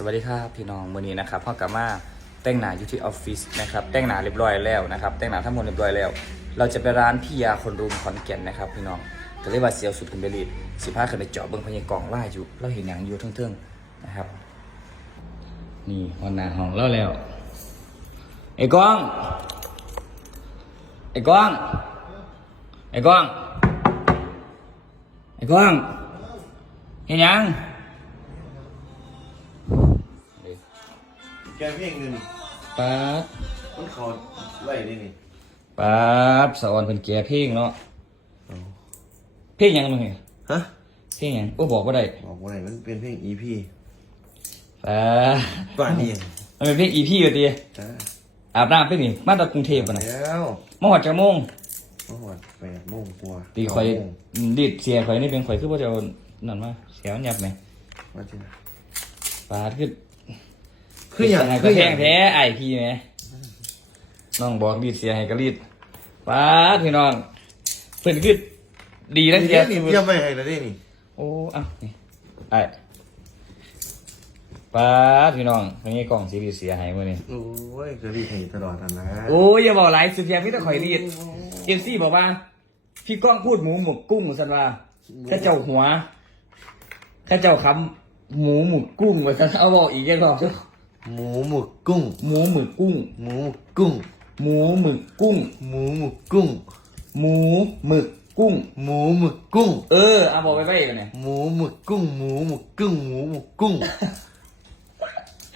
สวัสดีครับพี่น้องวันนี้นะครับพ่อกลับมาแต่งหน้าอยู่ที่ออฟฟิศนะครับแต่งหน้าเรียบร้อยแล้วนะครับแต่งหน้าทั้งหมดเรียบร้อยแล้ว เราจะไปร้านพี่ยาคนรุมขอนแก่นนะครับพี่น้องก็เลยว่าเสียวสุดขึ้นไปรีดสิพาขึ้นไปเจาะเบิ้งพญากองว่าอยู่ เราเห็นอย่างอยู่เทิงๆนะครับ นี่วันหนาห้องเราแล้วไอ้กองไอ้กองไอ้กองไอ้กองเห็นยัง แกเพลงหนึ่งป๊าดมันเขาไล่ได้นี่ป๊าดสะออนเป็นแก่เพลงเนาะเพลงหยังมึงเนี่ยฮะเพลงหยังโอ้บอกว่าได้บอกว่าไหนมันเป็นเพลง EP ป๊าดบ้านนี่ยังมันเป็นเพลงอีพีอยู่ตีจ้าอาบน้ำไปนี่มาจากกรุงเทพปะนะแล้วมาหอดจังโมงเมื่อวานแปดโมงกว่าตีข่อยเก้าโมงอืมดีดเสียข่อยนี่เป็นข่อยคือว่าจะเอานั่นมาเสียมันยับไหมว่าจะป๊าดคือ คืออย่างไรก็แพงแท้ไอพี่ไหมน้องบอกดีดเสียให้ก็รีดป๊าดพี่น้องเพิ่นคือดีแล้วนี่เสีย นี่เยี่ยมไม่ให้แล้วได้นี่โอ้เอ้านี่ไอ้ป้าดพี่น้องตรงนี้กล่องสีดีเสียหายมือนี่โอ้ยก็รีบให้ตลอดอันนะโอ้ยอย่าบอกหลายสุดเทียมพี่ตะข่อยรีดเอ็มซี่บอกว่า พี่ก้องพูดหมูหมกกุ้งสันว่าข้าเจ้าหัวข้าเจ้าคำหมูหมึกกุ้งว่าสันเอาบอกอีกยังบอกเจ้า หมูหมึกกุ้ง หมูหมึกกุ้ง หมูหมึกกุ้ง หมูหมึกกุ้ง หมูหมึกกุ้ง หมูหมึกกุ้ง หมูหมึกกุ้ง เออเอาบอกไปไปกันเนี่ยหมูหมึกกุ้ง หมูหมึกกุ้ง หมูหมึกกุ้ง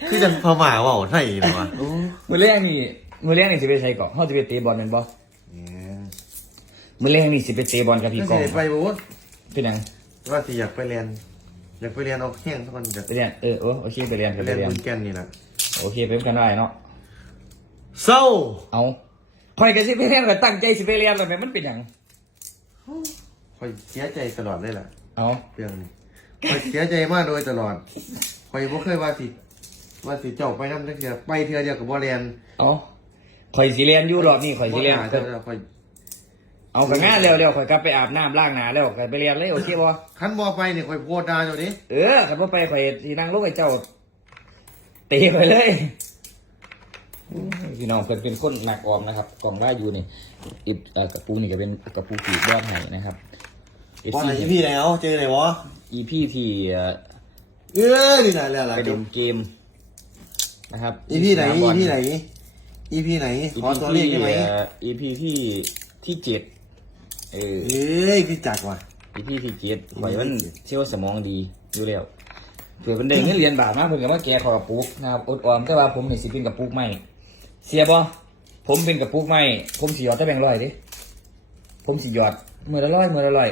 คือจังพม่าเว่าไทยเลยวะมือแรกนี่มือแรกนี่สิไปใช้กล่องเขาจะไปเตะบอลเป็นบอเนี่ยมือแรกนี่สิไปเตะบอลกับพี่ก็กองสิไปบูธเป็นหยังว่าสิอยากไปเรียน อยากไปเรียนเอาแห้งสักคนอยากไปเรียนเออเออโอเคไปเรียนไปไปเรียนเรียนบุญแก่นนี่แหละโอเคเป็นกันได้เนาะเศร้าเอาคอยกันสิไปเรียนก็ตั้งใจสิไปเรียนแล้วแม่มันเป็นหยังคอยเสียใจตลอดเลยล่ะเอาเรื่องนี้คอยเสียใจมากโดยตลอดคอยบ่เคยว่าสิว่าสิเจ้าไปน้ำเถื่อไปเถื่อเดียวกับบ่เรียนเอาคอยสิเรียนอยู่รอบนี้คอยสิเรียนบ่หาเจ้าเจ้าคอย เอากระงานเร็วๆคอยกลับไปอาบน้ำล้างหน้าแล้วคอยไปเรียนเลยโอเคบ่คันบ่ไปเนี่ยคอยโพดดาเจ้าดิเออคันบ่ไปคอยสินั่งลงไอ้เจ้าเตะไปเลยพี่น้องเพิ่นเป็นคนหนักออมนะครับกล่องว่าอยู่นี่อิดเอ่อกระปูนี่ก็เป็นกระปูปีกยอดไห้นะครับว่าไหนพี่ไหนเอาเจอไหนวะอีพี่ที่เอ่อเออนี่ไหนแล้วล่ะไปเล่นเกมนะครับอีพี่ไหนอีพี่ไหนอีพี่ไหนขอตัวเลขได้ไหมอีพีที่ที่เจ็ด เออเอ้ยพี่จักว่ะ อีพีที่เจ็ดข่อยมันเชื่อว่าสมองดีอยู่แล้วเผื่อเป็นเดินเงินเรียนบาทมากเพิ่นก็ว่าแกขอกระปุกนะครับอดออมแต่ว่าผมเห็นสิเป็นกระปุกใหม่เสียบ่ผมเป็นกระปุกใหม่ผมสิหยอดแต่แบงค์ร้อยดิผมสิหยอดมือละร้อยมือละร้อย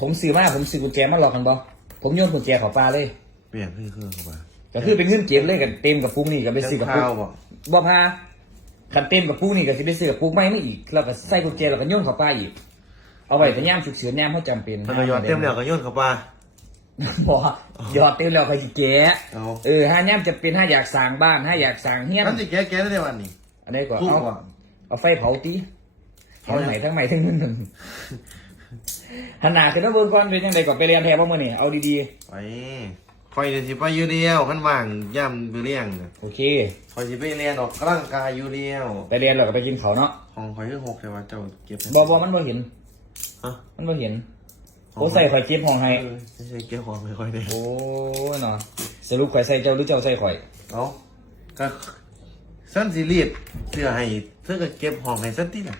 ผมซื้อมาผมซื้อกุญแจมาหลอกกันบ่ผมโยนกุญแจเขอปลาเลย เปลี่ยนคือคือเข้ามา ก็คือเป็นเงินเก็บเลยกันเต็มกระปุกนี่ก็ไปซื้อกระปุกข้าวบ่ บ่พาคันเต็มกระปุกนี่ก็สิไปซื้อกระปุกใหม่มาอีกแล้วก็ใส่กุญแจแล้วก็โยนเข้าไปอีก เอาไว้แต่ยามฉุกเฉินยามเขาจำเป็นมันก็ยอดเต็มแล้วก็โยนเข้าปลาบ่หยอดเต็มแล้วก็สิแกะเอาเออห้ายามจะเป็นห้าอยากสร้างบ้านห้าอยากสร้างเฮียนมันสิแก้แก้ได้วันนี้อันนี้ก็ถูกเอากว่าเอาไฟเผาตีเผาไหนทั้งใหม่ทั้งนึงหันหน้าขึ้นมาเบิ่งก่อนเป็นยังไงก่อนไปเรียนแท้บ่มื้อนี่เอาดีไปคอยเดี๋ยวสิไปอยู่เดียวขันว่างย่ำไปเลี้ยงน่ะๆโอเคคอยสิไปเรียนออกกำลังกายอยู่เดียว ไปเรียนแล้วก็ไปกินข้าวเนาะของคอยคือหกแต่ว่าเจ้าเก็บให้บ่บ่มันบ่เห็น ฮะ มันบ่เห็นโอ้ใส่ข่อยเก็บห้องให้เออไม่ใช่เก็บของไม่ค่อยได้โอ้ยเนาะสรุปข่อยใส่เจ้าหรือเจ้าใส่ข่อย เอาก็สั้นสิรีดเสื้อให้เสื้อก็เก็บห้องให้สั้นที่น่ะ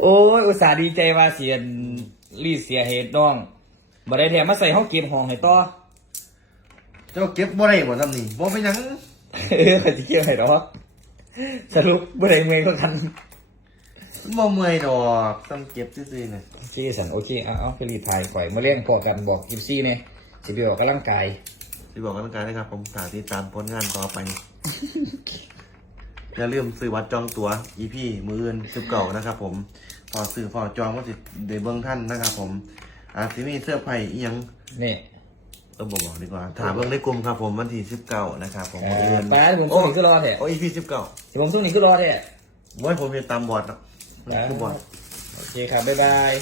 โอ้ยอุตส่าห์ดีใจว่าเสียนรีดเสียเหตุน้องบ่ได้แถมมาใส่ห้องเก็บห้องให้ต่อ เจ้าเก็บบ่ได้บ่ทำนี่บ่เป็นหยัง เออข่อยสิเก็บให้ดอกสรุปบ่ได้เมื่อยก็กัน บ่เมื่อยดอกต้องเก็บซื่อๆน่ะโอเคสันโอเคเอาเอาไปรีดถ่ายข่อยมาเลี้ยงพอกันบอกยิปซี่เนี่ยสิไปออกกำลังกายที่บอกกันกันนะครับ ผมฝากติดตามผลงานต่อไป อย่าลืมซื้อวัดจองตัว EP มืออื่นสิบเก่านะครับ ผมพอซื้อพอจองก็สิเดเบิ้งท่านนะครับ ผมอาจสิมีเสื้อร์ไผ่อีหยังนี่ต้องบอกบอกดีกว่า ถามเบิ้งในกลุ่มครับ ผมวันที่สิบเก้านะครับ ผมเอมือออื่นป้าผมส่งนี่คือรอแท้โอ้ EP สิบเก้าสิผมส่งนี่คือรอแท้ไว้ผมจะตามบอร์ดเนาะ คือบอร์ดโอเคครับ บ๊ายบาย